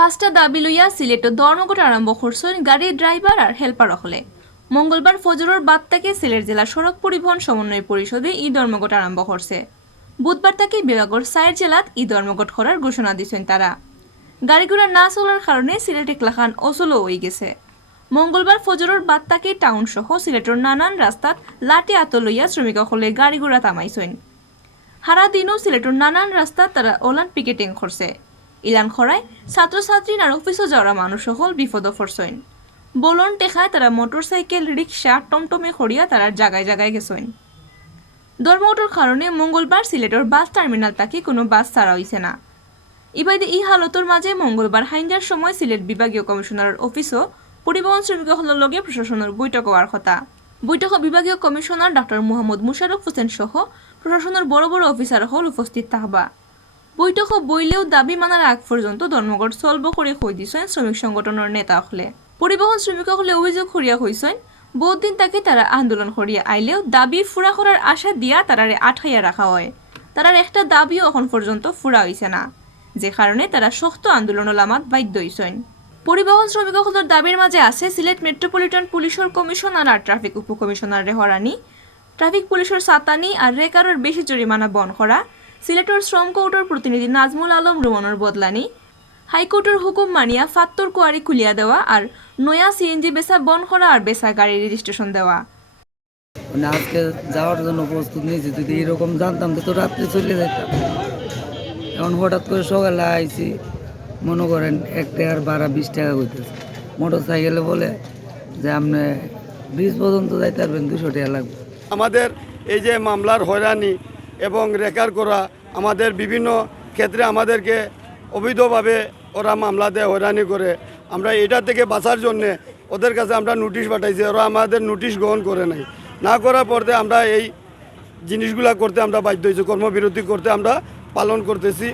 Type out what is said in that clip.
পাঁচটা দাবি লইয়া সিলেটত ধর্মঘট আরম্ভ করছেন গাড়ির ড্রাইভার আর হেল্পার হলে। মঙ্গলবার ফজরের বাদ থেকে সিলেট জেলা সড়ক পরিবহন সমন্বয় পরিষদে ই ধর্মঘট আরম্ভ করছে। বুধবার থেকে বিভাগের 4 জেলাত ই ধর্মঘট করার ঘোষণা দিয়েছেন তারা। গাড়িগুড়া না চলার কারণে সিলেট একলাখান অচল হয়ে গেছে। মঙ্গলবার ফজরের বাদ থেকে টাউন সহ সিলেটের নানান রাস্তাত লাঠি আত লইয়া শ্রমিকসকলে গাড়িগুড়া থামাইছেন। সারা দিনও সিলেটের নানান রাস্তাত তারা ওলান পিকেটিং করছে। ইলান খরায় ছাত্রছাত্রী আর অফিসে যাওয়া মানুষ সকল বিপদ পড়ছেন। বলন টেখায় তারা মোটরসাইকেল রিক্সা টমটমে খড়িয়া তারা জায়গায় জায়গায় গেছেন। ধর্মঘটের কারণে মঙ্গলবার সিলেটের বাস টার্মিনাল তাকে কোনো বাস ছাড়া হয়েছে না। ইবাইদে এই হালতের মাঝে মঙ্গলবার হাইন্দার সময় সিলেট বিভাগীয় কমিশনারের অফিসও পরিবহন শ্রমিকসকলের লগে প্রশাসনের বৈঠক হওয়ার কথা। বৈঠকে বিভাগীয় কমিশনার ডক্টর মোহাম্মদ মুশারফ হোসেন সহ প্রশাসনের বড় বড় অফিসার হল উপস্থিত থাকবা। বৈঠক বইলেও দাবি মানার আগ পর্যন্ত ধর্মঘট চলব করে কই দিছেন শ্রমিক সংগঠনের নেতা হলে। পরিবহন শ্রমিকসকলে অভিযোগ করিয়া হয়েছেন বহুদিন তাকে তারা আন্দোলন করিয়া আইলেও দাবি ফুরা করার আশা দিয়া তারারে আটকাইয়া রাখা হয়। তারার একটা দাবিও এখন পর্যন্ত ফুরা হয়েছে না, যে কারণে তারা শক্ত আন্দোলন লামাত বাধ্য হয়েছেন। পরিবহন শ্রমিকসকলের দাবির মাঝে আছে সিলেট মেট্রোপলিটন পুলিশের কমিশনার আর ট্রাফিক উপকমিশনার হরানি, ট্রাফিক পুলিশের সাতানি আর রেকারের বেশি জরিমানা বন করা, সিলেটের শ্রম কোর্টের প্রতিনিধি নাজমুল আলম রুমনের বদলানি, হাইকোর্টের হুকুম মানিয়া ফাত্তর কোয়ারি খুলিয়া দেওয়া আর নয়া সিএনজি বেচা বন করা আর বেচা গাড়ি রেজিস্ট্রেশন দেওয়া। আজকে যাওয়ার জন্য প্রস্তুত নিয়েছি, যদি এরকম জানতাম তো রাত্রে চলে যেতাম। এখন হঠাৎ করে সকালে আইছি, মনে করেন 1 টাকার ভাড়া 20 টাকা হইতেছে। মোটর সাইকেলে বলে যে আপনি ব্রিজ পর্যন্ত যাইতে পারবেন 200 টাকা লাগবে। আমাদের এই যে মামলার হয়রানি এবং রেকার করা, আমাদের বিভিন্ন ক্ষেত্রে আমাদেরকে অবৈধভাবে ওরা মামলা দেয়, হয়রানি করে। আমরা এটা থেকে বাঁচার জন্যে ওদের কাছে আমরা নোটিশ পাঠাইছি, ওরা আমাদের নোটিশ গ্রহণ করে নাই। না করার পরে আমরা এই জিনিসগুলা করতে আমরা বাধ্য হয়েছি, কর্মবিরতি করতে আমরা পালন করতেছি।